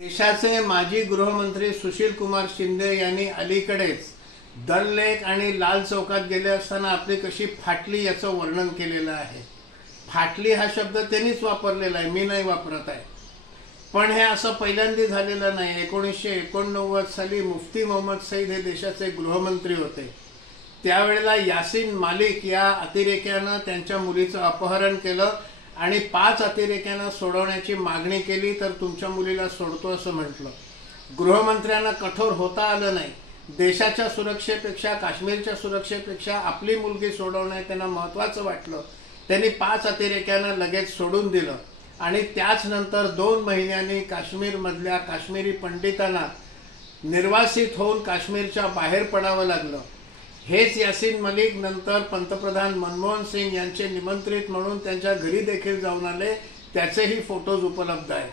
देशाचे माजी गृहमंत्री सुशील कुमार शिंदे यांनी अलीकडेच दल लेक आणि लाल चौकात गेले असताना आपली कशी फाटली याचं वर्णन केलेलं आहे। फाटली हा शब्द त्यांनीच वापरलेला आहे, मी नाही वापरत आहे। पण हे असं पहिल्यांदा झालेलं नाही। 1989 साली मुफ्ती मोहम्मद सईद हे देशाचे गृहमंत्री होते। त्यावेळेला यासीन मालिक या अतिरेक्यानं त्यांच्या मुलीचं अपहरण केलं आणि 5 अतिरेक्यांना सोडवण्याची मागणी केली, तर तुमच्या मुलीला सोडतो असं म्हटलं। गृहमंत्र्यांना कठोर होता आलं नाही। देशाच्या सुरक्षेपेक्षा, काश्मीरच्या सुरक्षेपेक्षा आपली मुलगी सोडवणे त्यांना महत्त्वाचं वाटलं। त्यांनी 5 अतिरेक्यांना लगेच सोडून दिलं आणि त्याच नंतर 2 महिन्यांनी काश्मीरमधल्या काश्मीरी पंडितांना निर्वासित होऊन काश्मीरच्या बाहेर पडावं लागलं। हेच यासीन मलिक नंतर पंतप्रधान मनमोहन सिंग यांचे निमंत्रित म्हणून त्यांच्या घरी देखील जाऊन आले, त्याचेही फोटोज उपलब्ध आहेत।